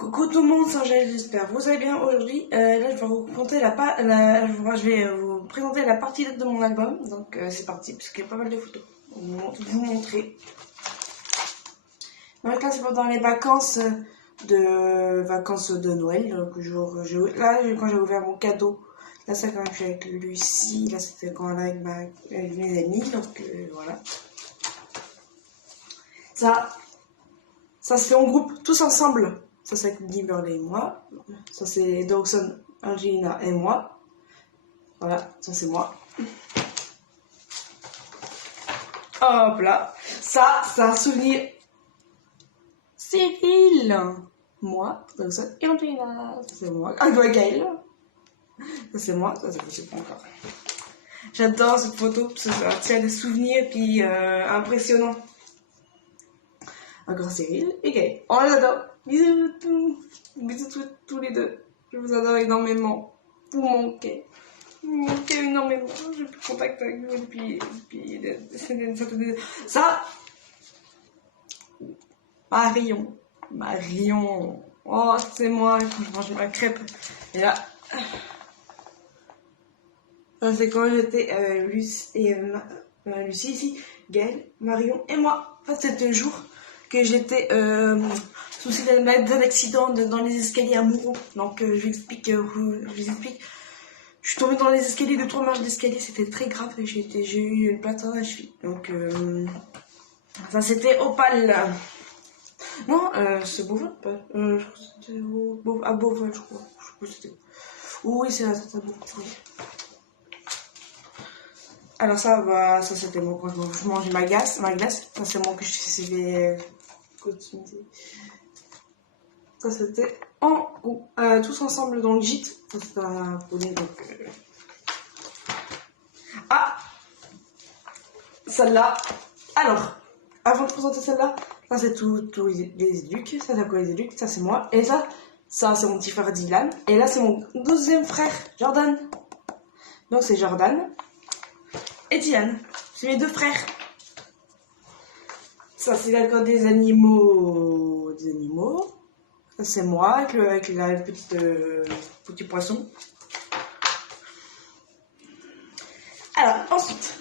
Coucou tout le monde, c'est Angèle, j'espère que vous allez bien aujourd'hui. Là, je vais vous présenter je vais vous présenter la partie 2 de mon album. Donc, c'est parti, parce qu'il y a pas mal de photos. Je vais vous montrer. Donc là, c'est pendant les vacances de Noël. Donc, là, quand j'ai ouvert mon cadeau, là, c'est quand je suis avec Lucie. Là, c'était quand avec mes amis. Donc, voilà. Ça se fait en groupe, tous ensemble. Ça, c'est Kimberly et moi. Ça, c'est Dawson, Angelina et moi. Voilà, ça, c'est moi. Hop là. Ça, c'est un souvenir. Cyril. Moi, Dawson et Angelina. Ça, c'est moi. Avec Gaël. Ça, c'est moi. Ça, c'est pas encore. J'adore cette photo parce que ça tient des souvenirs puis impressionnants. Encore Cyril et Gaël. On les adore. Bisous tous les deux. Je vous adore énormément. Vous manquez. Vous manquez énormément. J'ai plus de contact avec vous depuis ça. Marion. Oh, c'est moi quand je mangeais ma crêpe. Et là. Ça, c'est quand j'étais Lucie ici, Gaël, Marion et moi. Enfin, c'était le jour que j'étais souci d'un accident dans les escaliers à Mouron. Donc je vous explique. Je suis tombée dans les escaliers de 3 marches d'escalier, c'était très grave et j'ai eu une plainte à la cheville. Donc ça c'était Opal. Non, c'est Beauval. Je crois que c'était à Beauval, je crois. Je sais pas si c'était. Oui, c'est là, c'est à Beauval. Oui. Alors ça c'était moi quand je mangeais ma glace. Ça c'est moi que je vais continuer. Ça c'était tous ensemble dans le gîte. Ça c'était un poney donc. Ah, celle-là. Alors, avant de présenter celle-là, ça c'est tous les éduques. Ça c'est quoi les éduques? Ça c'est moi. Et ça c'est mon petit frère Dylan. Et là c'est mon deuxième frère Jordan. Donc c'est Jordan et Diane. C'est mes 2 frères. Ça c'est là des animaux. Ça c'est moi avec la petit poisson. Alors ensuite,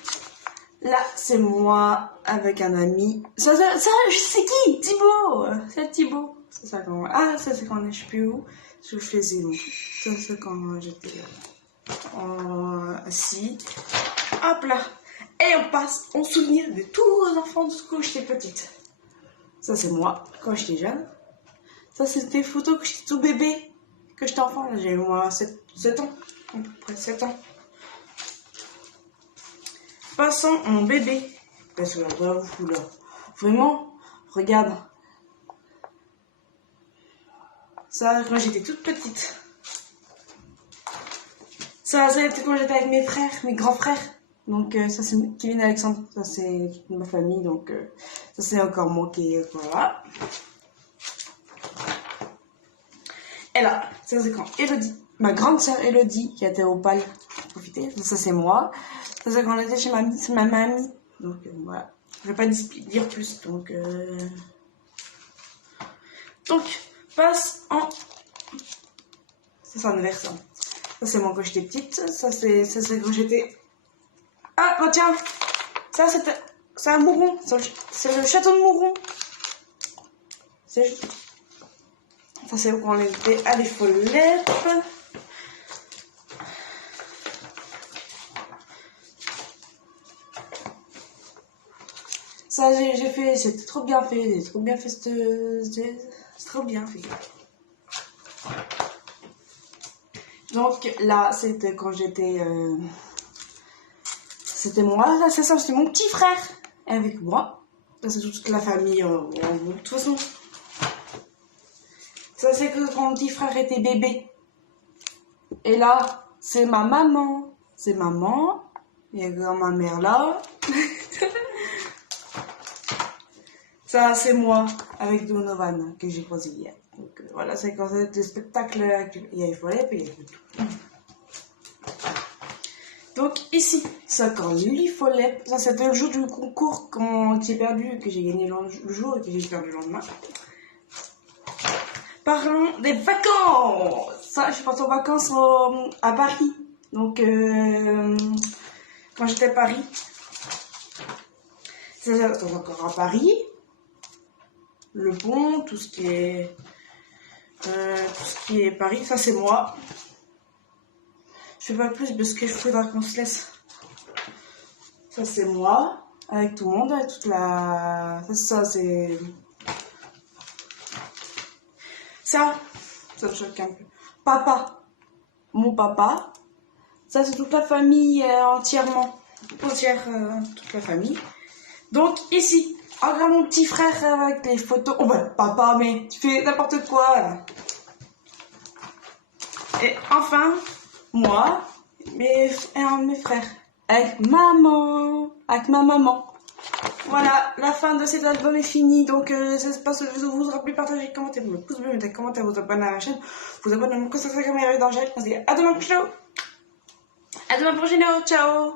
là c'est moi avec un ami. Ça je sais qui? Thibaut. C'est Thibaut. C'est ça quand. Ah ça c'est quand je sais plus où. Je faisais. Ça c'est quand j'étais assis. Hop là. Et on passe en souvenir de tous les enfants de quand j'étais petite. Ça c'est moi quand j'étais jeune. Ça c'est des photos que j'étais tout bébé, que j'étais enfant. J'avais moi 7 ans, à peu près 7 ans. Passons en bébé. Parce que là, vraiment, regarde. Ça quand j'étais toute petite. Ça c'était quand j'étais avec mes frères, mes grands frères. Donc ça c'est Kevin et Alexandre, ça c'est ma famille, donc ça c'est encore moi qui est voilà. Et là, ça c'est quand Elodie, ma grande sœur Elodie qui était au Opal, profiter, ça c'est moi. Ça c'est quand on était chez c'est ma mamie. Donc voilà, je vais pas dire plus, donc passe en. Ça c'est un anniversaire. Ça c'est moi quand j'étais petite, ça c'est quand j'étais. Ah, bah tiens, ça c'est un Mouron, c'est le château de Mouron. Ça c'est quand on était à les Follettes. Ça j'ai fait, c'était trop bien fait, c'est trop bien fait. Donc là c'était quand j'étais. C'était moi, là c'est ça, c'est mon petit frère avec moi. Ça c'est toute la famille de toute façon. Ça c'est que quand mon petit frère était bébé. Et là, c'est ma maman. C'est maman. Il y a ma mère là. Ça c'est moi avec Donovan que j'ai croisé hier. Donc voilà, c'est quand c'était le spectacle. Il y a les follets et il y a tout. Donc ici, ça quand Lily Follet, ça c'était le jour du concours quand j'ai perdu, que j'ai gagné le jour et que j'ai perdu le lendemain. Parlons des vacances. Ça, je suis partie en vacances à Paris. Donc, quand j'étais à Paris, c'est encore à Paris. Le pont, tout ce qui est Paris, ça c'est moi. Je fais pas plus parce que je faudra qu'on se laisse. Ça c'est moi, avec tout le monde, avec toute la... Ça c'est... Ça me choque un peu. Papa, mon papa. Ça c'est toute la famille entièrement. Entière, toute la famille. Donc ici, encore mon petit frère avec les photos. Oh ben papa, mais tu fais n'importe quoi là. Et enfin, moi, mes frères. Avec maman. Avec ma maman. Voilà, la fin de cet album est finie. Donc, j'espère que vous vous rappelez, partagez, commentez, vous me pouce bleu, mettez un commentaire, vous abonnez à ma chaîne, vous abonnez à mon compte Instagram et d'Angèle. On se dit à demain prochain. À demain prochain, ciao.